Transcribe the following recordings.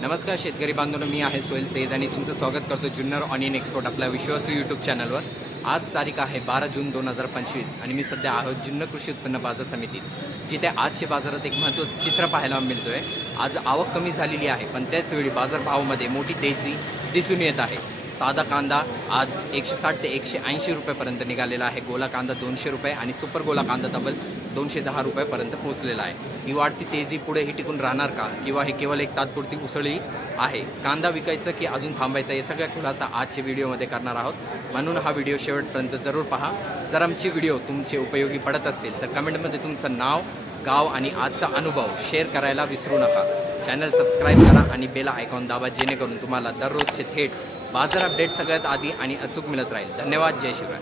नमस्कार शेतकरी बांधवांनो मी आहे सोहेल सईद आणि तुमचं स्वागत करतो जुन्नर ऑनियन एक्सपोर्ट आपल्या विश्वासू यूट्यूब चॅनलवर आज तारीख आहे बारा जून दोन हजार पंचवीस आणि मी सध्या आहोत जुन्नर कृषी उत्पन्न बाजार समितीत जिथे आजच्या बाजारात एक महत्त्वाचं चित्र पाहायला मिळतो आहे आज आवक कमी झालेली आहे पण त्याचवेळी बाजारभावामध्ये मोठी तेजी दिसून येत आहे. साधा कांदा आज एकशे साठ ते एकशे ऐंशी रुपयेपर्यंत निघालेला आहे. गोला कांदा दोनशे रुपये आणि सुपर गोला कांदा तब्बल दोनशे दहा रुपयापर्यंत पोहोचलेला आहे. ही वाढती तेजी पुढेही टिकून राहणार का? किंवा हे केवळ एक तात्पुरती उसळी आहे? कांदा विकायचं की अजून थांबायचं हे सगळ्या खुलासा आजच्या व्हिडिओमध्ये करणार आहोत. म्हणून हा व्हिडिओ शेवटपर्यंत जरूर पहा. जर आमचे व्हिडिओ तुमचे उपयोगी पडत असतील तर कमेंटमध्ये तुमचं नाव गाव आणि आजचा अनुभव शेअर करायला विसरू नका. चॅनल सबस्क्राईब करा आणि बेल आयकॉन दाबा जेणेकरून तुम्हाला दररोजचे थेट बाजार अपडेट सगळ्यात आधी आणि अचूक मिळत राहील. धन्यवाद. जय शिवराय.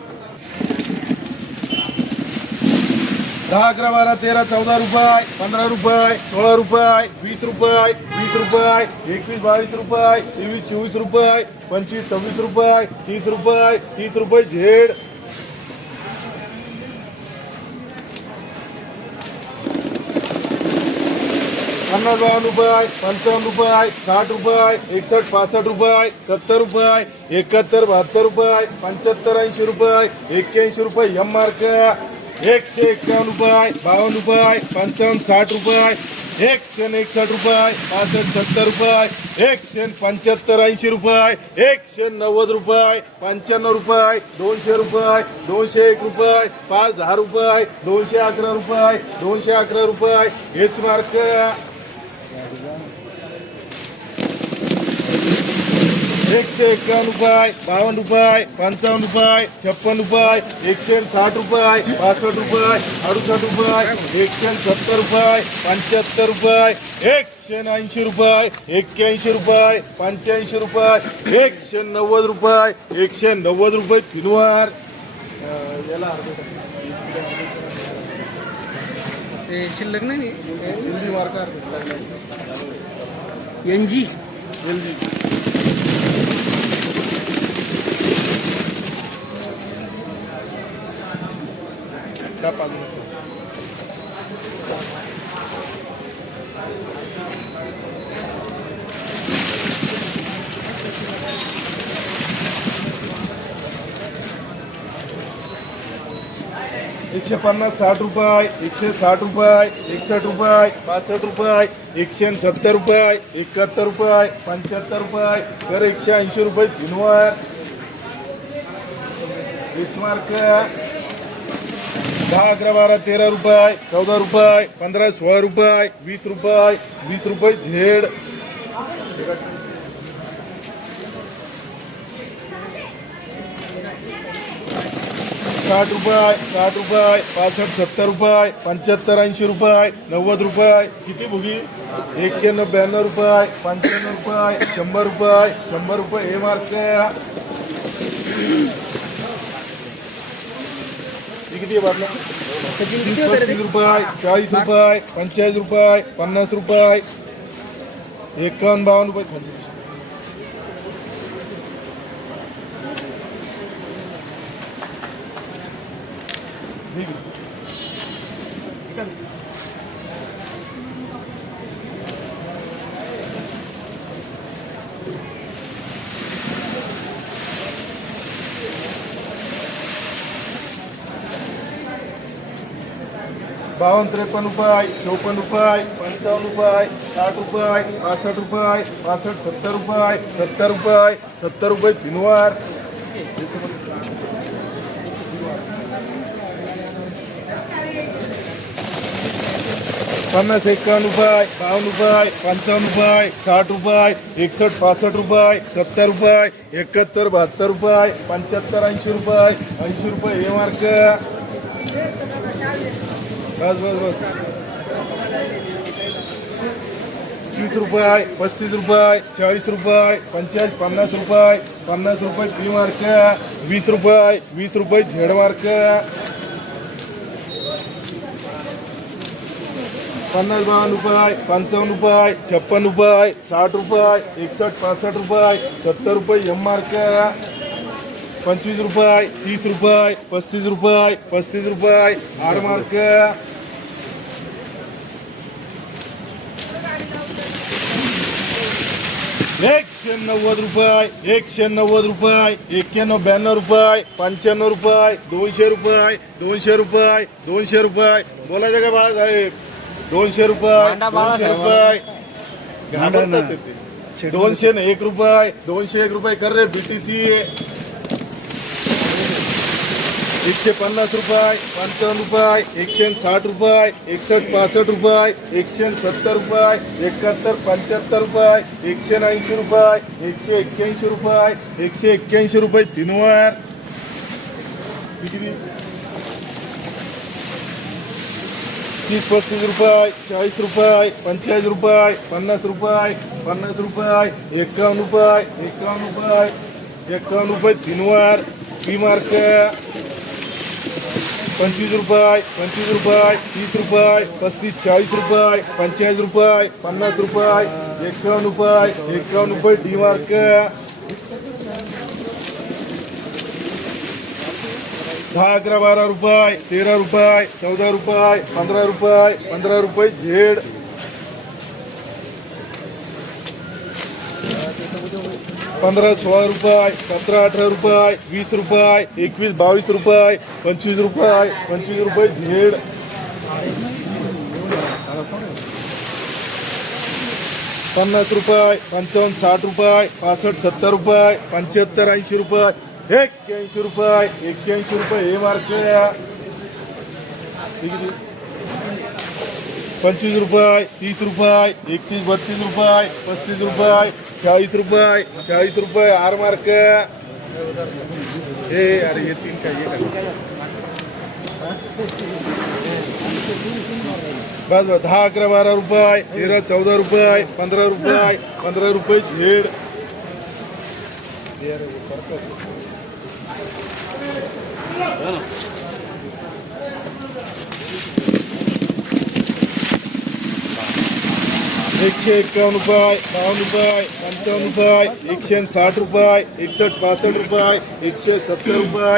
दहा अकरा बारा तेरा चौदा रुपये पंधरा रुपये सोळा रुपये वीस रुपये वीस रुपये एकवीस बावीस रुपये तेवीस चोवीस रुपये पंचवीस सव्वीस रुपये तीस रुपये तीस रुपये झेड पन्नास बावन्न रुपये पंचावन्न रुपये साठ रुपये एकसष्ट पासष्ट रुपये सत्तर रुपये एकाहत्तर बहात्तर रुपये पंच्याहत्तर ऐंशी रुपये एक्क्याऐंशी रुपये एम मार्क एकशे एक्कावन्न रुपये बावन्न रुपये पंचावन्न साठ रुपये एकशे एकसष्ट रुपये पासष्ट सत्तर रुपये एकशे पंच्याहत्तर ऐंशी रुपये एकशे नव्वद रुपये पंच्याण्णव रुपये दोनशे रुपये दोनशे एक रुपये पाच दहा रुपये दोनशे अकरा रुपये दोनशे अकरा रुपये एच मार्क एकशे एक्कावन्न रुपये बावन्न रुपये पंचावन्न रुपये छप्पन रुपये एकशे साठ रुपये पासष्ट रुपये अडुसष्ट रुपये एकशे सत्तर रुपये पंच्याहत्तर रुपये एकशे ऐंशी रुपये एक्क्याऐंशी रुपये पंच्याऐंशी रुपये एकशे नव्वद रुपये एकशे नव्वद रुपये किलोवार याला ते शिल्लक नाही एल जी एन जी जी त्या पाच एकशे पन्नास साठ रुपये एकशे साठ रुपये एकसष्ट रुपये पासष्ट रुपये एकशे सत्तर रुपये एकाहत्तर रुपये पंच्याहत्तर रुपये कर एकशे ऐंशी रुपये तीनवर. एच दहा अकरा बारा तेरा रुपये चौदा रुपये पंधरा सोळा रुपये वीस रुपये वीस रुपये झेड साठ रुपये साठ रुपये पासष्ट सत्तर रुपये पंच्याहत्तर ऐंशी रुपये नव्वद रुपये. किती भुगी? एक्क्याण्णव ब्याण्णव रुपये पंच्याण्णव रुपये शंभर रुपये शंभर रुपये. हे मार्क किती आहे किती पस्तीस रुपये चाळीस रुपये पंचेचाळीस रुपये पन्नास रुपये. एकावन्न बावन्न रुपये पंचवीस ठीक आहे. ठीक आहे. बावन्न त्रेपन्न रुपये चौपन्न रुपये पंचावन्न रुपये साठ रुपये पासष्ट रुपये पासष्ट सत्तर रुपये सत्तर रुपये सत्तर रुपये तीनवार पन्नास एक्कावन्न रुपये बावन्न रुपये पंचावन्न रुपये साठ रुपये एकसष्ट पासष्ट रुपये सत्तर रुपये एकाहत्तर बहात्तर रुपये पंच्याहत्तर ऐंशी रुपये ऐंशी रुपये. हे मार्क. बस बस बस. तीस रुपये पस्तीस रुपये चाळीस रुपये पंचेचाळीस पन्नास रुपये पन्नास रुपये पी मार्क. वीस रुपये वीस रुपये झेड मार्क. पन्नास बावन्न रुपये पंचावन्न रुपये छप्पन रुपये साठ रुपये एकसष्ट पासष्ट रुपये सत्तर रुपये एम मार्क पंचवीस रुपये तीस रुपये पस्तीस रुपये पस्तीस रुपये आर मार्क एकशे नव्वद रुपये एकशे नव्वद रुपये एक्क्याण्णव ब्याण्णव रुपये पंच्याण्णव रुपये दोनशे रुपये दोनशे रुपये दोनशे रुपये. बोलायचं का बाळासाहेब? दोनशे रुपये दोनशे रुपये. घाबरतात ते. दोनशे न एक रुपये दोनशे एक रुपये कर रे बीटीसी एकशे पन्नास रुपये पंचावन्न रुपये एकशे साठ रुपये एकसष्ट पासष्ट रुपये एकशे सत्तर रुपये एकाहत्तर पंच्याहत्तर रुपये एकशे ऐंशी रुपये एकशे एक्क्याऐंशी रुपये एकशे एक्क्याऐंशी रुपये तीनवर. किती? तीस पस्तीस रुपये चाळीस रुपये पंचेचाळीस रुपये पन्नास रुपये पन्नास रुपये एकावन्न रुपये एकावन्न रुपये एकावन्न रुपये तीनवार बी मार्क पंचवीस रुपये पंचवीस रुपये तीस रुपये पस्तीस चाळीस रुपये पंचेचाळीस रुपये पन्नास रुपये एकावन्न रुपये एकावन्न रुपये डी मार्क दहा अकरा बारा रुपये तेरा रुपये चौदा रुपये पंधरा रुपये पंधरा रुपये झेड. पंधरा सोळा रुपये सतरा अठरा रुपये वीस रुपये एकवीस बावीस रुपये पंचवीस रुपये पंचवीस रुपये झेड. पन्नास रुपये पंचावन्न साठ रुपये पासष्ट सत्तर रुपये पंच्याहत्तर ऐंशी रुपये एक्क्याऐंशी रुपये एक्क्याऐंशी रुपये हे मार्क किती? पंचवीस रुपये तीस रुपये एकतीस बत्तीस रुपये पस्तीस रुपये चाळीस रुपये चाळीस रुपये आर मार्क हे अरे हे तीन काय काय? बस बस दहा अकरा बारा रुपये तेरा चौदा रुपये पंधरा रुपये पंधरा रुपये झेड एकशे एक्कावन्न रुपये बावन्न रुपये पंचावन्न रुपये एकशे साठ रुपये एकसष्ट पासष्ट रुपये एकशे सत्तर रुपये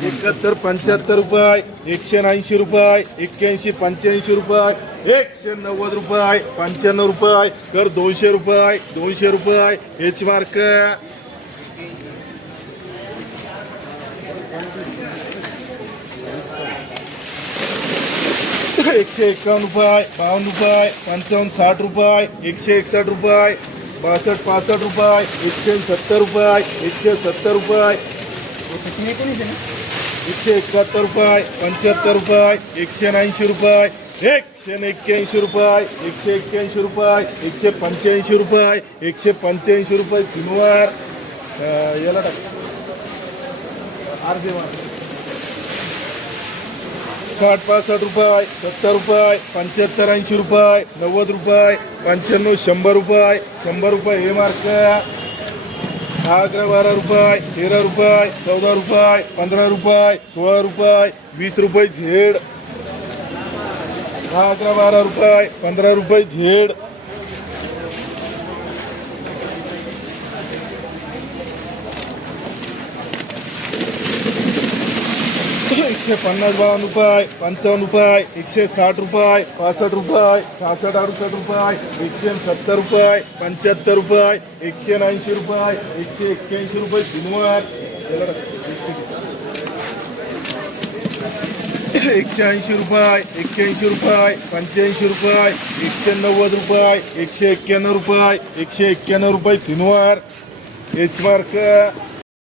एकाहत्तर पंच्याहत्तर रुपये एकशे ऐंशी रुपये एक्क्याऐंशी पंच्याऐंशी रुपये एकशे नव्वद रुपये पंच्याण्णव रुपये कर दोनशे रुपये दोनशे रुपये एच मार्क एकशे एकावन्न रुपये बावन्न रुपये पंचावन्न साठ रुपये एकशे एकसष्ट रुपये बासष्ट पासष्ट रुपये एकशे सत्तर रुपये एकशे सत्तर रुपये. एकशे एकाहत्तर रुपये पंच्याहत्तर रुपये एकशे ऐंशी रुपये एकशे एक्क्याऐंशी रुपये एकशे एक्क्याऐंशी रुपये एकशे पंच्याऐंशी रुपये एकशे पंच्याऐंशी रुपये तीनवर याला टाक. आर देवा साठ पासष्ट रुपये सत्तर रुपये पंच्याहत्तर ऐंशी रुपये नव्वद रुपये पंच्याण्णव शंभर रुपये शंभर रुपये हे मार्क दहा अकरा बारा रुपये तेरा रुपये चौदा रुपये पंधरा रुपये सोळा रुपये वीस रुपये झेड. दहा अकरा बारा रुपये पंधरा रुपये झेड. एकशे पन्नास बावन्न रुपये पंचावन्न रुपये एकशे साठ रुपये पासष्ट रुपये सहासष्ट अडुसष्ट रुपये एकशे सत्तर रुपये पंच्याहत्तर रुपये एकशे ऐंशी रुपये एकशे एक्क्याऐंशी रुपये तीनवर एकशे ऐंशी रुपये एक्क्याऐंशी रुपये पंच्याऐंशी रुपये एकशे नव्वद रुपये एकशे एक्क्याण्णव रुपये एकशे एक्क्याण्णव रुपये तीनवर एच मार्क